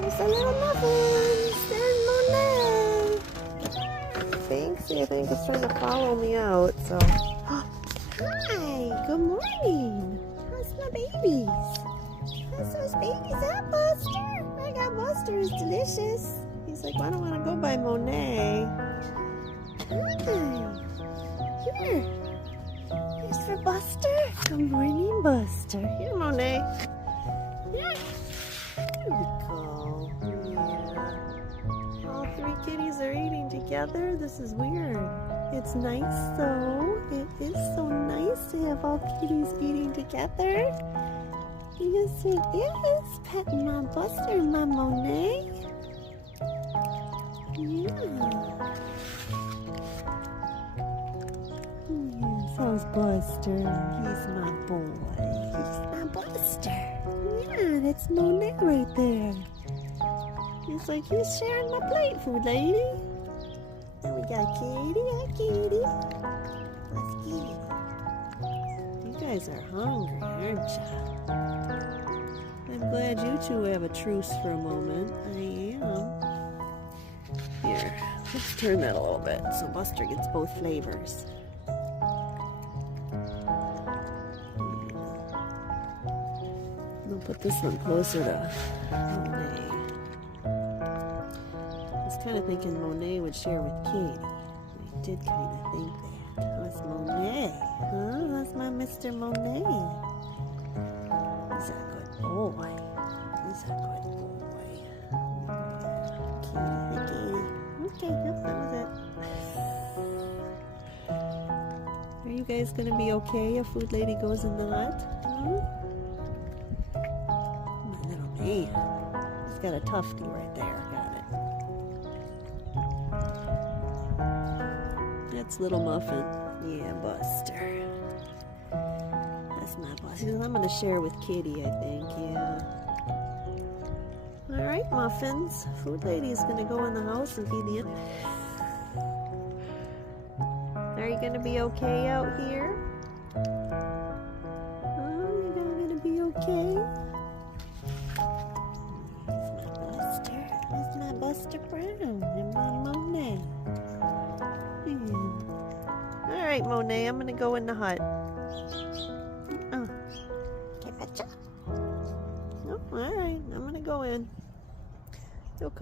There's the little muffins. There's Monet. Banksy, I think, is trying to follow me out. So, hi. Good morning. How's my babies? How's those babies? That Buster? I got Buster. It's delicious. He's like, well, I don't want to go by Monet. Hi. Here. Here's for Buster. Good morning, Buster. Here, Monet. Here. There we go. Yeah. All three kitties are eating together. This is weird. It's nice though. It is so nice to have all kitties eating together. Yes, it is. Petting my Buster and my Monet. Yeah. Yes, how's Buster? He's my boy. He's my Buster. Yeah, that's Monet right there. He's like, he's sharing my plate, food lady. And we got Kitty. Hi, Kitty. What's Kitty? You guys are hungry, aren't you? I'm glad you two have a truce for a moment. I am. Here, let's turn that a little bit so Buster gets both flavors. I'll put this one closer to Monet. I was kind of thinking Monet would share with Katie. I did kind of think that. That's Monet. Huh? That's my Mr. Monet. He's a good boy. He's a good boy. Katie, hi Katie. Okay, yep, that was it. Are you guys going to be okay if Food Lady goes in the hut? Huh? My little man. He's got a tufty right there. Got it. That's little Muffin. Yeah, Buster. That's my Buster. I'm going to share with Kitty, I think. Yeah. Alright, Muffins. Food Lady is going to go in the house and feed the Are you going to be okay out here? Oh, you're going to be okay? That's my Buster Brown and my Monet. Yeah. Alright, Monet, I'm going to go in the hut. Oh, okay, betcha. Oh, alright, I'm going to go in. You'll come.